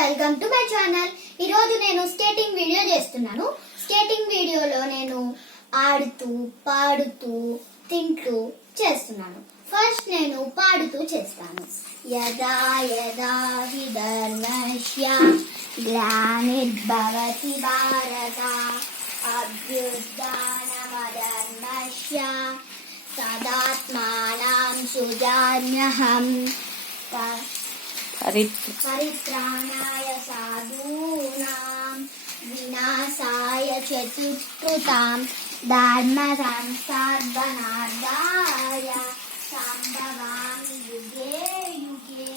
Welcome to my channel. ఈ రోజు నేను స్కేటింగ్ వీడియో చేస్తున్నాను. స్కేటింగ్ వీడియోలో నేను ఆడుతూ పాడుతూ తింటూ చేస్తున్నాను. ఫస్ట్ నేను పాడుతూ చేస్తాను. యదా యదా హి ధర్మస్య గ్లానిర్భవతి భారత అభ్యుత్థానమధర్మస్య తదాత్మానాం సృజామ్యహం పరిత్రాణాయ సాధూనాం వినాశాయ చ దుష్కృతాం ధర్మ సంస్థాపనార్థాయ సంభవామి యుగే యుగే.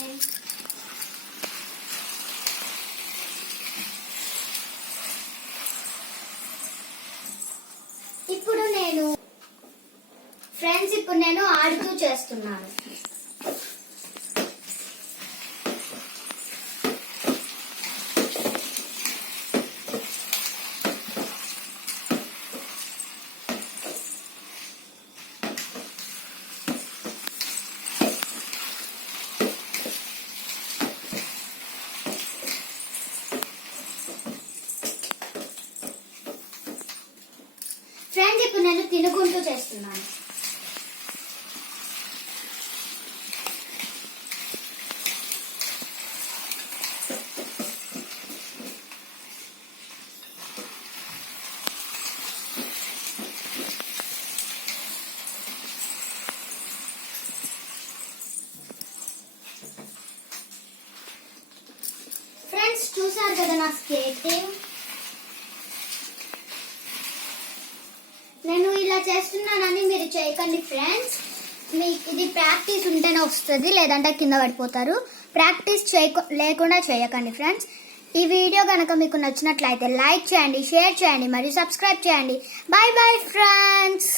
ఇప్పుడు నేను ఆడుతూ చేస్తున్నాను. ఫ్రెండ్స్, ఇప్పుడు నేను తినుకుంటూ చేస్తున్నాను. ఫ్రెండ్స్, చూసారు కదా నా స్కేటింగ్. నేను ఇలా చేస్తున్నానని మీరు చేయకండి ఫ్రెండ్స్. మీకు ఇది ప్రాక్టీస్ ఉంటేనే వస్తుంది, లేదంటే కింద పడిపోతారు. ప్రాక్టీస్ లేకుండా చేయకండి ఫ్రెండ్స్. ఈ వీడియో కనుక మీకు నచ్చినట్లయితే లైక్ చేయండి, షేర్ చేయండి మరియు సబ్స్క్రైబ్ చేయండి. Bye bye friends.